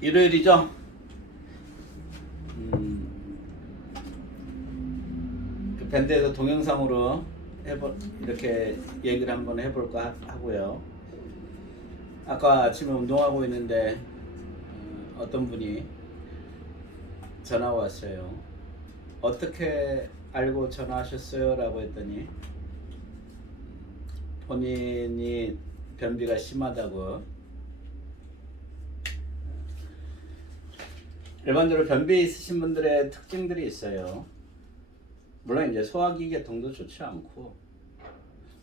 일요일이죠? 그 밴드에서 동영상으로 이렇게 얘기를 한번 해볼까 하고요. 아까 아침에 운동하고 있는데 어떤 분이 전화 왔어요. 어떻게 알고 전화하셨어요? 라고 했더니 본인이 변비가 심하다고. 일반적으로 변비 있으신 분들의 특징들이 있어요. 물론 이제 소화기 계통도 좋지 않고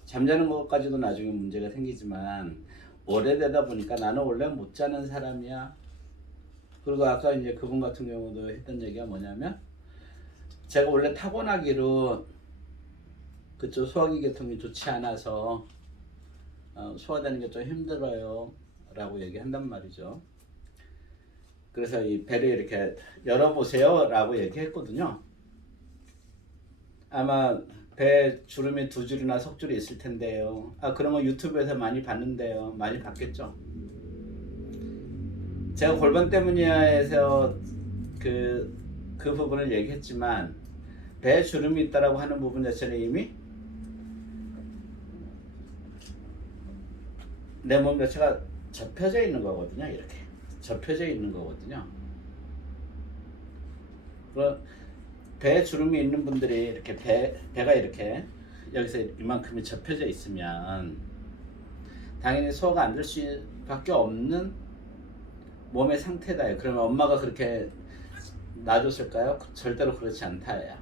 잠자는 것까지도 나중에 문제가 생기지만 오래되다 보니까 나는 원래 못 자는 사람이야. 그리고 아까 이제 그분 같은 경우도 했던 얘기가 뭐냐면 제가 원래 타고나기로 그쪽 소화기 계통이 좋지 않아서 소화되는 게 좀 힘들어요 라고 얘기한단 말이죠. 그래서 이 배를 이렇게 열어보세요 라고 얘기했거든요. 아마 배 주름이 2줄이나 석줄이 있을 텐데요. 그런 거 유튜브에서 많이 봤는데요. 많이 봤겠죠. 제가 골반 때문이야 해서 그 부분을 얘기했지만 배 주름이 있다라고 하는 부분 자체는 이미 내 몸 자체가 접혀져 있는 거거든요. 이렇게 접혀져 있는 거거든요. 배 주름이 있는 분들이 이렇게 배가 이렇게 여기서 이만큼이 접혀져 있으면 당연히 소화가 안 될 수밖에 없는 몸의 상태다. 그러면 엄마가 그렇게 놔줬을까요? 절대로 그렇지 않다야.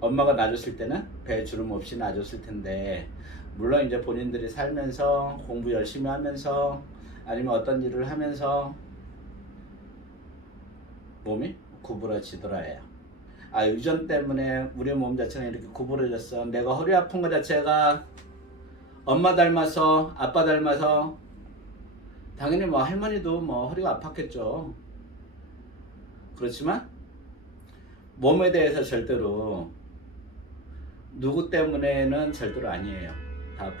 엄마가 놔줬을 때는 배 주름 없이 놔줬을 텐데, 물론 이제 본인들이 살면서 공부 열심히 하면서 아니면 어떤 일을 하면서 몸이 구부러지더라요. 유전 때문에 우리 몸 자체가 이렇게 구부러졌어. 내가 허리 아픈 거 자체가 엄마 닮아서 아빠 닮아서 당연히 뭐 할머니도 뭐 허리가 아팠겠죠. 그렇지만 몸에 대해서 절대로 누구 때문에는 절대로 아니에요. 다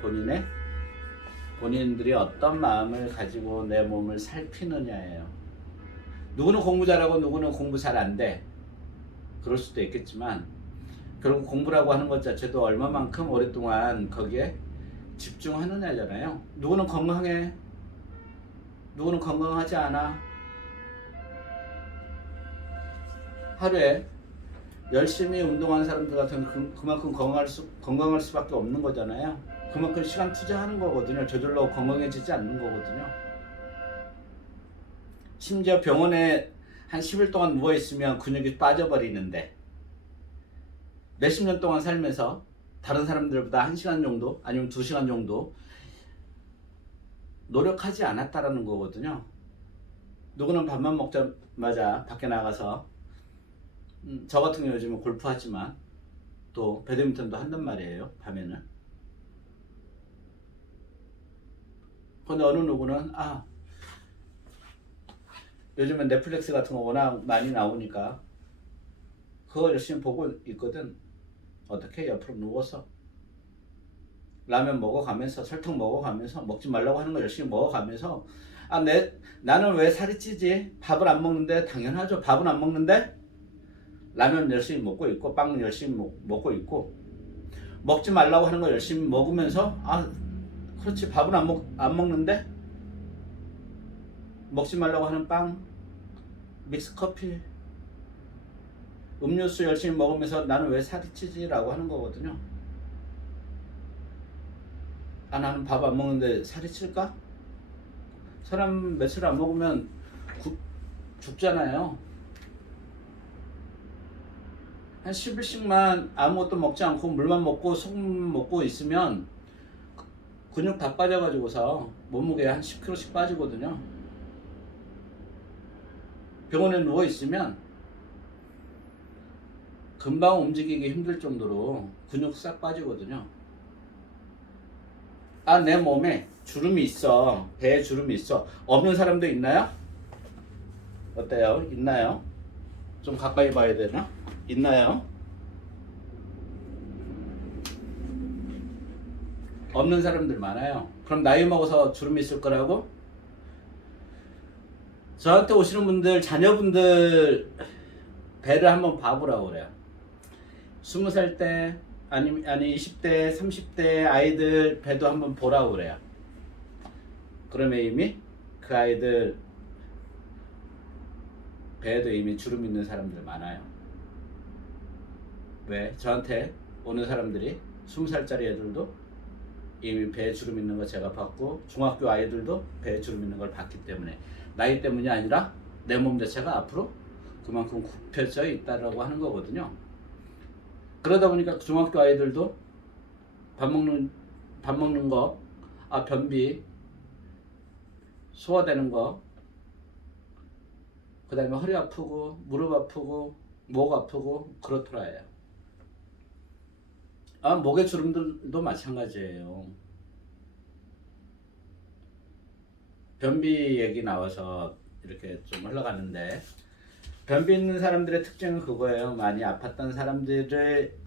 본인들이 어떤 마음을 가지고 내 몸을 살피느냐예요. 누구는 공부 잘하고 누구는 공부 잘 안 돼. 그럴 수도 있겠지만 결국 공부라고 하는 것 자체도 얼마만큼 오랫동안 거기에 집중하느냐잖아요. 누구는 건강해, 누구는 건강하지 않아. 하루에 열심히 운동하는 사람들 같은 그만큼 건강할 수밖에 없는 거잖아요. 그만큼 시간 투자하는 거거든요. 저절로 건강해지지 않는 거거든요. 심지어 병원에 한 10일 동안 누워있으면 근육이 빠져버리는데 몇십 년 동안 살면서 다른 사람들보다 1시간 정도 아니면 2시간 정도 노력하지 않았다라는 거거든요. 누구는 밥만 먹자마자 밖에 나가서 저 같은 경우 요즘은 골프하지만 또 배드민턴도 한단 말이에요. 밤에는. 근데 어느 누구는 요즘은 넷플릭스 같은 거 워낙 많이 나오니까 그거 열심히 보고 있거든. 어떻게? 옆으로 누워서 라면 먹어가면서 설탕 먹어가면서 먹지 말라고 하는 거 열심히 먹어가면서 나는 왜 살이 찌지? 밥을 안 먹는데. 당연하죠. 밥은 안 먹는데 라면 열심히 먹고 있고 빵 열심히 먹고 있고 먹지 말라고 하는 거 열심히 먹으면서 그렇지. 밥은 안 먹는데 먹지 말라고 하는 빵, 믹스 커피, 음료수 열심히 먹으면서 나는 왜 살이 찌지? 라고 하는 거거든요. 나는 밥 안 먹는데 살이 찔까? 사람 며칠 안 먹으면 죽잖아요. 한 10일씩만 아무것도 먹지 않고 물만 먹고 소금 먹고 있으면 근육 다 빠져가지고서 몸무게 한 10kg씩 빠지거든요. 병원에 누워 있으면 금방 움직이기 힘들 정도로 근육 싹 빠지거든요. 내 몸에 주름이 있어. 배에 주름이 있어. 없는 사람도 있나요? 어때요? 있나요? 좀 가까이 봐야 되나? 있나요? 없는 사람들 많아요. 그럼 나이 먹어서 주름 있을 거라고? 저한테 오시는 분들 자녀분들 배를 한번 봐보라고 그래요. 20살 때 아니 20대 30대 아이들 배도 한번 보라고 그래요. 그러면 이미 그 아이들 배에도 이미 주름 있는 사람들 많아요. 왜? 저한테 오는 사람들이 20살짜리 애들도 이미 배에 주름 있는 거 제가 봤고, 중학교 아이들도 배에 주름 있는 걸 봤기 때문에, 나이 때문이 아니라 내 몸 자체가 앞으로 그만큼 굽혀져 있다라고 하는 거거든요. 그러다 보니까 중학교 아이들도 밥 먹는 거, 변비 소화되는 거, 그 다음에 허리 아프고 무릎 아프고 목 아프고 그렇더라요. 목의 주름들도 마찬가지예요. 변비 얘기 나와서 이렇게 좀 흘러가는데, 변비 있는 사람들의 특징은 그거예요. 많이 아팠던 사람들을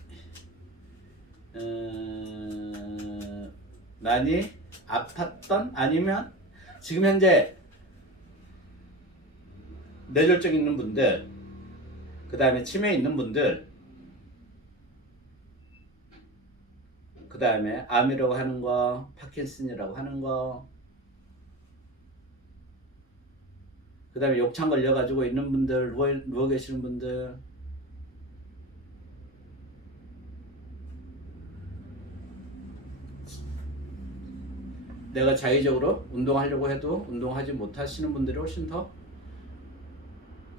많이 아팠던, 아니면 지금 현재 뇌졸중 있는 분들, 그 다음에 치매 있는 분들, 그 다음에 암이라고 하는 거, 파킨슨이라고 하는 거, 그 다음에 욕창 걸려가지고 있는 분들, 누워 계시는 분들, 내가 자의적으로 운동하려고 해도 운동하지 못하시는 분들이 훨씬 더,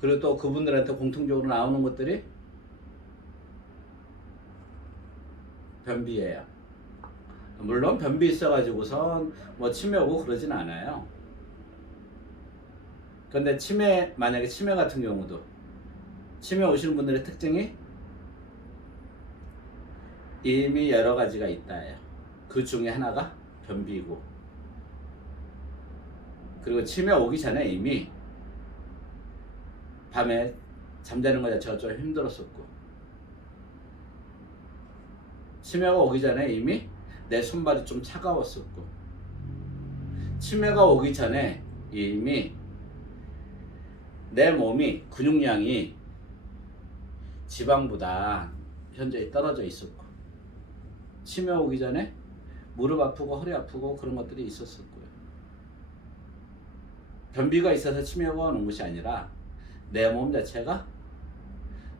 그리고 또 그분들한테 공통적으로 나오는 것들이 변비예요. 물론 변비 있어가지고선 뭐 치매 오고 그러진 않아요. 그런데 만약에 치매 같은 경우도, 치매 오시는 분들의 특징이 이미 여러 가지가 있다예요. 그 중에 하나가 변비고, 그리고 치매 오기 전에 이미 밤에 잠자는 것 자체가 좀 힘들었었고, 치매가 오기 전에 이미 내 손발이 좀 차가웠었고, 치매가 오기 전에 이미 내 몸이 근육량이 지방보다 현저히 떨어져 있었고, 치매 오기 전에 무릎 아프고 허리 아프고 그런 것들이 있었었고요. 변비가 있어서 치매가 오는 것이 아니라 내 몸 자체가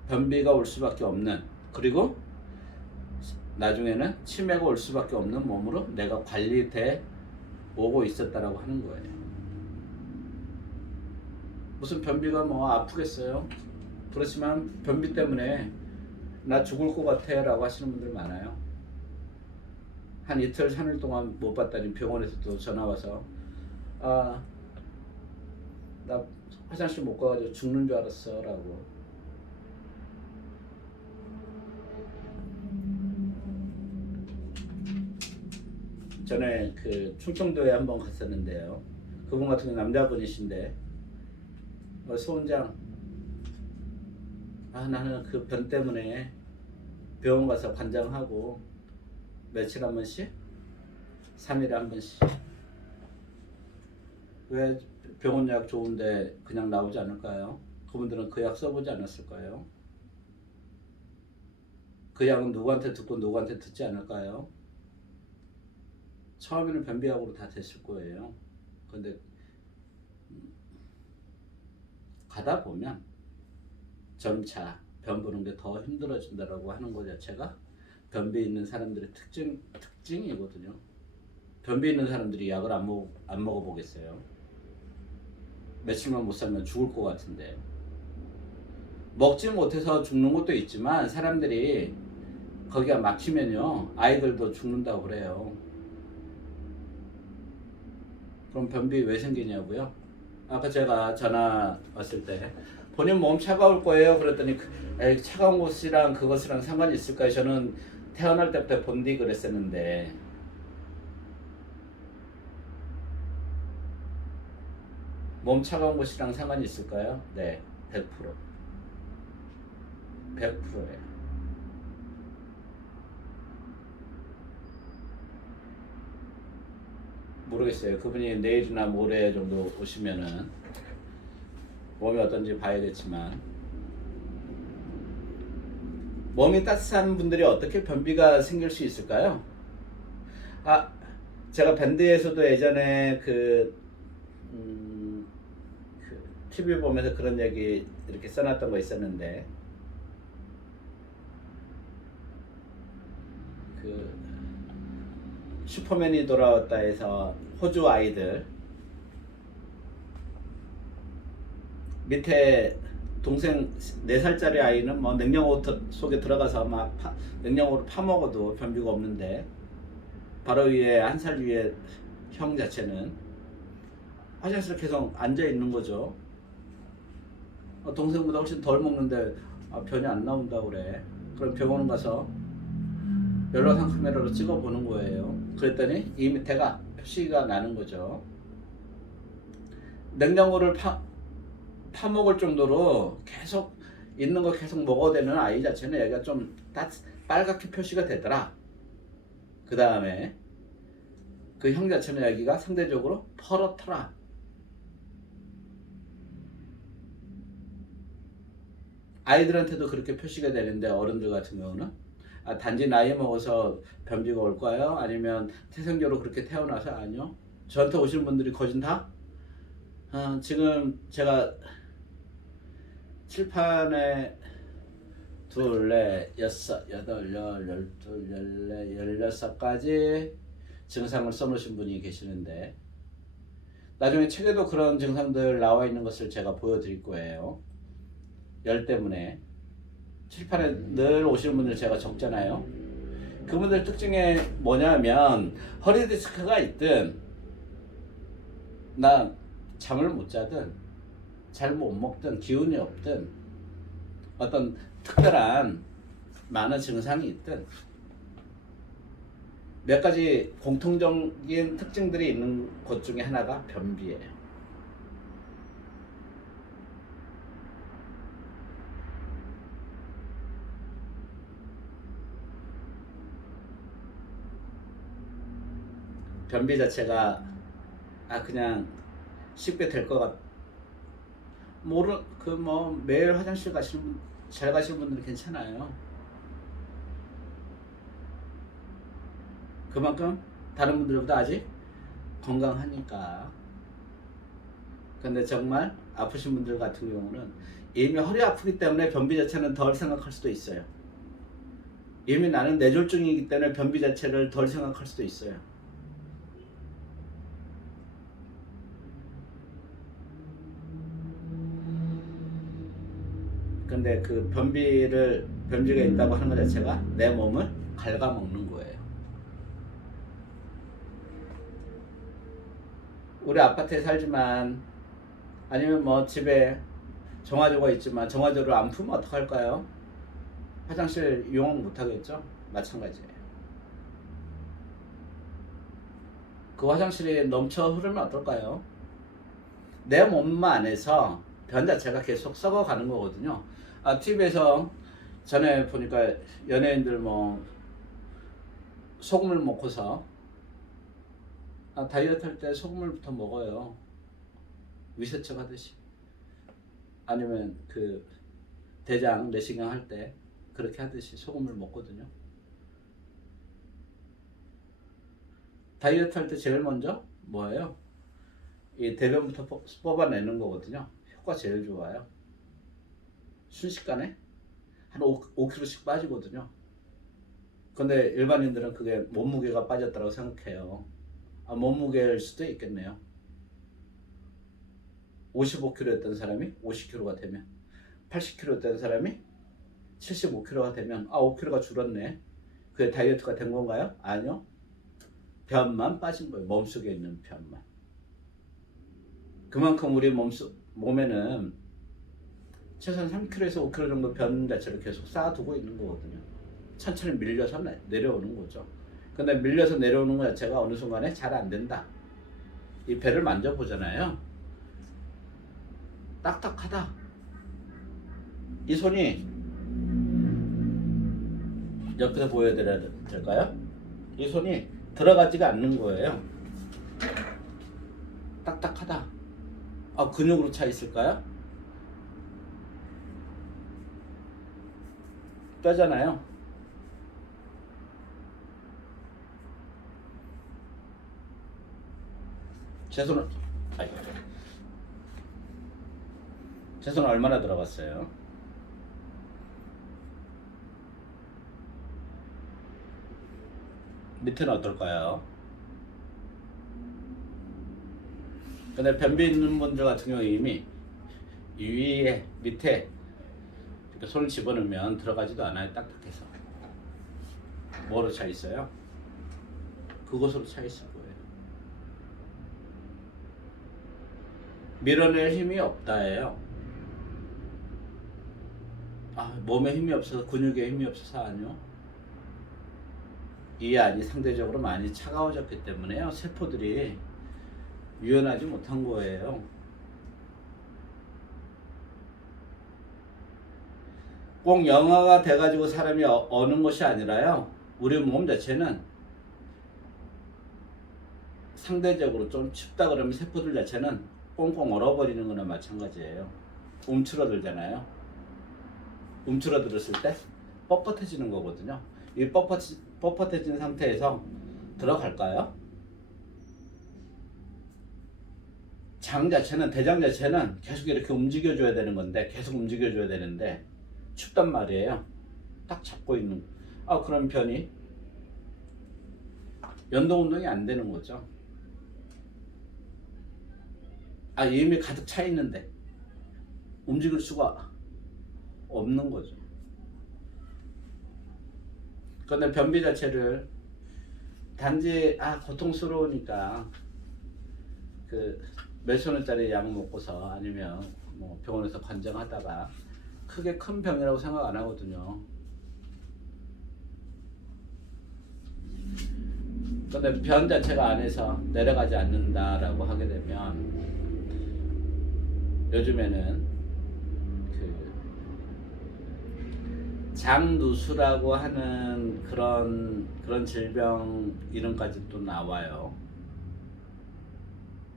변비가 올 수밖에 없는, 그리고 나중에는 치매가 올 수밖에 없는 몸으로 내가 관리돼 오고 있었다라고 하는 거예요. 무슨 변비가 뭐 아프겠어요? 그렇지만 변비 때문에 나 죽을 것 같아 라고 하시는 분들 많아요. 한 이틀 3일 동안 못 봤다니 병원에서 또 전화 와서, 나 화장실 못 가가지고 죽는 줄 알았어 라고. 전에 그 충청도에 한번 갔었는데요. 그분 같은 경우 남자분이신데, 소원장, 나는 그 변 때문에 병원 가서 관장하고 며칠 한 번씩, 3일에 한 번씩, 왜 병원 약 좋은데 그냥 나오지 않을까요? 그분들은 그 약 써보지 않았을까요? 그 약은 누구한테 듣고 누구한테 듣지 않을까요? 처음에는 변비약으로 다 됐을 거예요. 근데 가다 보면 점차 변 보는 게 더 힘들어진다라고 하는 것 자체가 변비 있는 사람들의 특징이거든요. 변비 있는 사람들이 약을 안 먹어보겠어요? 며칠만 못 살면 죽을 것 같은데. 먹지 못해서 죽는 것도 있지만 사람들이 거기가 막히면요 아이들도 죽는다고 그래요. 그럼 변비 왜 생기냐고요? 아까 제가 전화 왔을 때 본인 몸 차가울 거예요 그랬더니, 차가운 것이랑 그것이랑 상관이 있을까요? 저는 태어날 때부터 본디 그랬었는데, 몸 차가운 것이랑 상관이 있을까요? 네, 100%. 100%예요. 모르겠어요. 그분이 내일이나 모레 정도 오시면은 몸이 어떤지 봐야겠지만, 몸이 따뜻한 분들이 어떻게 변비가 생길 수 있을까요? 제가 밴드에서도 예전에 그 TV 보면서 그런 얘기 이렇게 써놨던 거 있었는데, 그 슈퍼맨이 돌아왔다 해서 호주 아이들 밑에 동생 4살짜리 아이는 뭐 냉장고 속에 들어가서 막 냉장고로 파먹어도 변비가 없는데, 바로 위에 1살 위에 형 자체는 화장실에 계속 앉아 있는 거죠. 동생보다 훨씬 덜 먹는데 변이 안 나온다 그래. 그럼 병원 가서 열화상 카메라로 찍어 보는 거예요. 그랬더니 이 밑에가 표시가 나는 거죠. 냉장고를 파먹을 정도로 계속 있는 거 계속 먹어야 되는 아이 자체는 얘가 좀 빨갛게 표시가 되더라. 그 다음에 그 형 자체는 여기가 상대적으로 퍼렇더라. 아이들한테도 그렇게 표시가 되는데, 어른들 같은 경우는 단지 나이 먹어서 변비가 올 거예요? 아니면 태생적으로 그렇게 태어나서? 아니요. 저한테 오시는 분들이 거진 다 지금 제가 칠판에 2, 4, 6, 8, 10, 12, 14, 16가지 증상을 써놓으신 분이 계시는데, 나중에 책에도 그런 증상들 나와 있는 것을 제가 보여드릴 거예요. 열 때문에 칠판에 늘 오시는 분들 제가 적잖아요. 그분들 특징이 뭐냐면, 허리 디스크가 있든, 나 잠을 못 자든, 잘 못 먹든, 기운이 없든, 어떤 특별한 많은 증상이 있든, 몇 가지 공통적인 특징들이 있는 것 중에 하나가 변비예요. 변비 자체가 그냥 쉽게 될 것 같. 매일 화장실 잘 가시는 분들은 괜찮아요. 그만큼 다른 분들보다 아직 건강하니까. 근데 정말 아프신 분들 같은 경우는 이미 허리 아프기 때문에 변비 자체는 덜 생각할 수도 있어요. 이미 나는 뇌졸중이기 때문에 변비 자체를 덜 생각할 수도 있어요. 근데 그 변비가 있다고 하는 것 자체가 내 몸을 갉아먹는 거예요. 우리 아파트에 살지만, 아니면 뭐 집에 정화조가 있지만 정화조를 안 풀면 어떡할까요? 화장실 이용 못 하겠죠? 마찬가지예요. 그 화장실이 넘쳐 흐르면 어떨까요? 내 몸 안에서 변 자체가 계속 썩어가는 거거든요. TV에서 전에 보니까 연예인들 뭐 소금을 먹고서 다이어트 할 때 소금을부터 먹어요. 위세척 하듯이. 아니면 그 대장 내시경 할 때 그렇게 하듯이 소금을 먹거든요. 다이어트 할 때 제일 먼저 뭐예요? 이 대변부터 뽑아내는 거거든요. 효과 제일 좋아요. 순식간에 한 5kg씩 빠지거든요. 근데 일반인들은 그게 몸무게가 빠졌다고 생각해요. 몸무게일 수도 있겠네요. 55kg였던 사람이 50kg가 되면, 80kg였던 사람이 75kg가 되면 5kg가 줄었네. 그게 다이어트가 된 건가요? 아니요. 변만 빠진 거예요. 몸속에 있는 변만. 그만큼 우리 몸에는 최소한 3kg에서 5kg 정도 변 자체를 계속 쌓아두고 있는 거거든요. 천천히 밀려서 내려오는 거죠. 근데 밀려서 내려오는 것 자체가 어느 순간에 잘 안 된다. 이 배를 만져보잖아요. 딱딱하다. 이 손이 옆에서 보여드려야 될까요? 이 손이 들어가지가 않는 거예요. 딱딱하다. 근육으로 차 있을까요? 뼈잖아요. 제 손은 제 손은 얼마나 들어갔어요? 밑에는 어떨까요? 근데 변비 있는 분들 같은 경우 이미 위에 밑에 이렇게 손을 집어넣으면 들어가지도 않아요. 딱딱해서. 뭐로 차 있어요? 그것으로 차 있을 거예요. 밀어낼 힘이 없다예요. 몸에 힘이 없어서, 근육에 힘이 없어서 아니요. 이 안이 상대적으로 많이 차가워졌기 때문에요. 세포들이 유연하지 못한 거예요. 꼭 영하가 돼가지고 사람이 어는 것이 아니라요. 우리 몸 자체는 상대적으로 좀 춥다 그러면 세포들 자체는 꽁꽁 얼어버리는 거나 마찬가지예요. 움츠러들잖아요. 움츠러들었을 때 뻣뻣해지는 거거든요. 이 뻣뻣해진 상태에서 들어갈까요? 장 자체는, 대장 자체는 계속 이렇게 움직여줘야 되는 건데, 계속 움직여줘야 되는데 춥단 말이에요. 딱 잡고 있는. 그럼 변이 연동 운동이 안 되는 거죠. 이미 가득 차 있는데 움직일 수가 없는 거죠. 그런데 변비 자체를 단지 고통스러우니까 몇천 원짜리 약 먹고서 아니면 뭐 병원에서 관장하다가 크게 큰 병이라고 생각 안 하거든요. 근데 변 자체가 안에서 내려가지 않는다라고 하게 되면 요즘에는 장누수라고 하는 그런 질병 이름까지 또 나와요.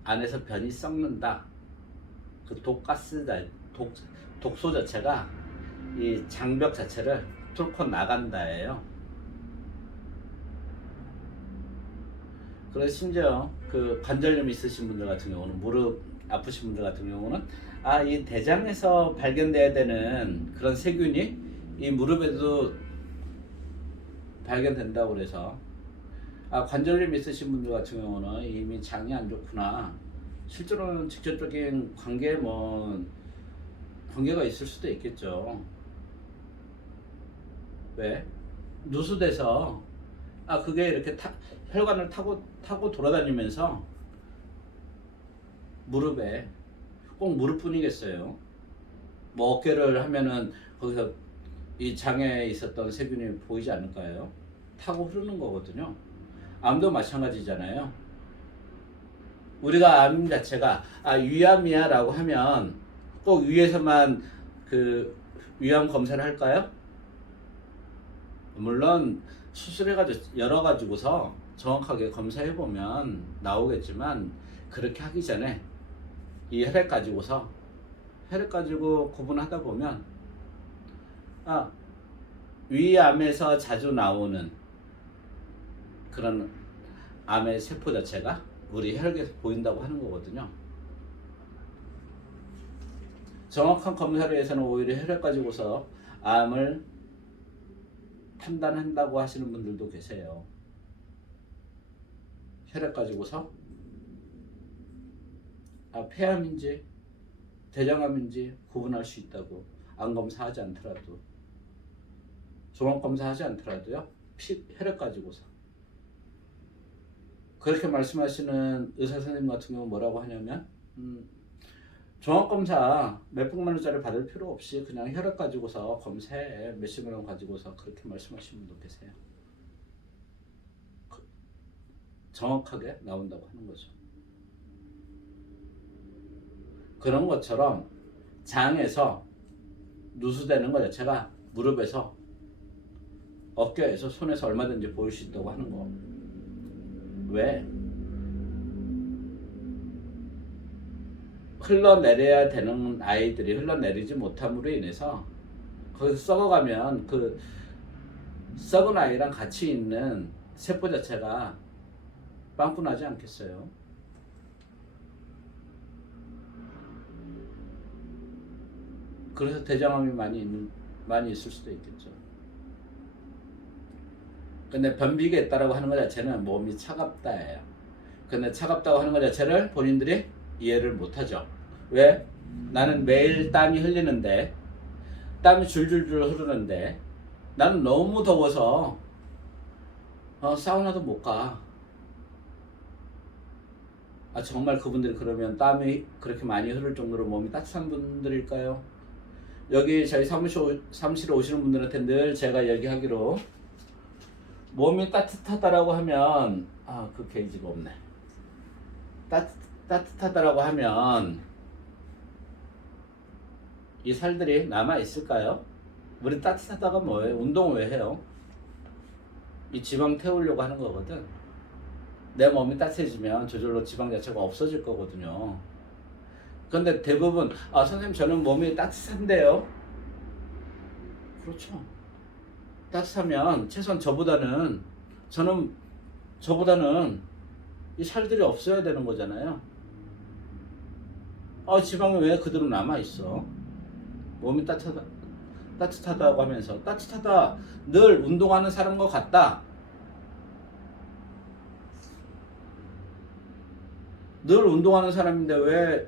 안에서 변이 썩는다. 그 독소 자체가 이 장벽 자체를 뚫고 나간다예요. 그래서 심지어 관절염 있으신 분들 같은 경우는, 무릎 아프신 분들 같은 경우는 이 대장에서 발견돼야 되는 그런 세균이 이 무릎에도 발견된다고 그래서 관절염 있으신 분들 같은 경우는 이미 장이 안 좋구나. 실제로는 직접적인 관계가 있을 수도 있겠죠. 왜? 누수돼서 그게 이렇게 혈관을 타고 돌아다니면서 무릎에, 꼭 무릎뿐이겠어요. 뭐 어깨를 하면은 거기서 이 장에 있었던 세균이 보이지 않을까요? 타고 흐르는 거거든요. 암도 마찬가지잖아요. 우리가 암 자체가 위암이야 라고 하면 꼭 위에서만 위암 검사를 할까요? 물론 수술해가지고 열어가지고서 정확하게 검사해보면 나오겠지만, 그렇게 하기 전에 이 혈액 가지고 구분하다 보면 위암에서 자주 나오는 그런 암의 세포 자체가 우리 혈액에서 보인다고 하는 거거든요. 정확한 검사를 해서는 오히려 혈액 가지고서 암을 판단한다고 하시는 분들도 계세요. 혈액 가지고서 폐암인지 대장암인지 구분할 수 있다고. 암 검사하지 않더라도, 종합 검사하지 않더라도요. 혈액 가지고서. 그렇게 말씀하시는 의사 선생님 같은 경우 뭐라고 하냐면 종합검사 몇백만 원짜리 받을 필요 없이 그냥 혈액 가지고서 검사해, 몇십만 원 가지고서, 그렇게 말씀하시는 분도 계세요. 정확하게 나온다고 하는 거죠. 그런 것처럼 장에서 누수되는 것 자체가 무릎에서, 어깨에서, 손에서 얼마든지 보일 수 있다고 하는 거. 왜? 흘러내려야 되는 아이들이 흘러내리지 못함으로 인해서 거기서 썩어가면 그 썩은 아이랑 같이 있는 세포 자체가 빵꾸나지 않겠어요? 그래서 대장암이 많이 있을 수도 있겠죠. 근데 변비가 있다라고 하는 것 자체는 몸이 차갑다예요. 근데 차갑다고 하는 것 자체를 본인들이 이해를 못하죠. 왜? 나는 매일 땀이 흘리는데, 땀이 줄줄줄 흐르는데, 나는 너무 더워서 사우나도 못 가. 정말 그분들이 그러면 땀이 그렇게 많이 흐를 정도로 몸이 따뜻한 분들일까요? 여기 저희 사무실에 오시는 분들한테 늘 제가 얘기하기로, 몸이 따뜻하다라고 하면 그 게이지가 없네. 따뜻하다라고 하면 이 살들이 남아 있을까요? 우리 따뜻하다가 뭐예요? 운동을 왜 해요? 이 지방 태우려고 하는 거거든. 내 몸이 따뜻해지면 저절로 지방 자체가 없어질 거거든요. 그런데 대부분 선생님 저는 몸이 따뜻한데요. 그렇죠. 따뜻하면 최소한 저보다는 이 살들이 없어야 되는 거잖아요. 지방이 왜 그대로 남아 있어? 몸이 따뜻하다고 하면서 따뜻하다, 늘 운동하는 사람과 같다. 늘 운동하는 사람인데 왜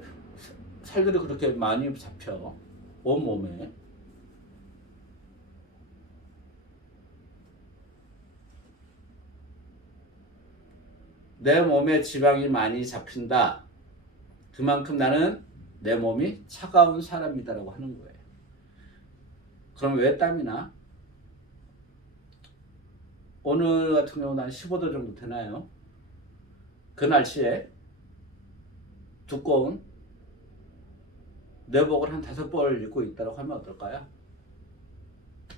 살들이 그렇게 많이 잡혀? 온몸에. 내 몸에 지방이 많이 잡힌다. 그만큼 나는 내 몸이 차가운 사람이다라고 하는 거예요. 그럼 왜 땀이 나? 오늘 같은 경우는 한 15도 정도 되나요? 그 날씨에 두꺼운 내복을 한 5벌 입고 있다고 하면 어떨까요?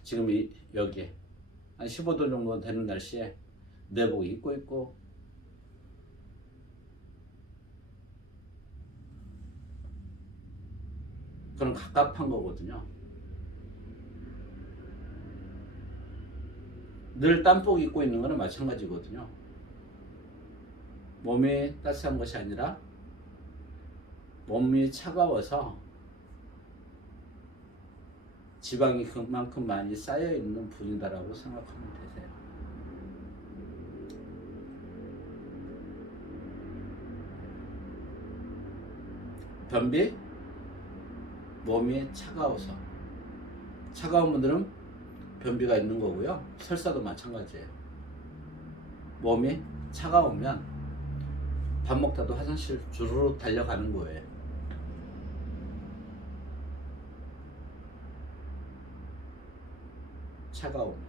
지금 여기에 한 15도 정도 되는 날씨에 내복 입고 있고, 그럼 갑갑한 거거든요. 늘 땀복 입고 있는 거는 마찬가지거든요. 몸이 따뜻한 것이 아니라 몸이 차가워서 지방이 그만큼 많이 쌓여 있는 분이다라고 생각하면 되세요. 변비, 몸이 차가워서. 차가운 분들은 변비가 있는 거고요. 설사도 마찬가지예요. 몸이 차가우면 밥 먹다도 화장실 주르륵 달려가는 거예요. 차가우면.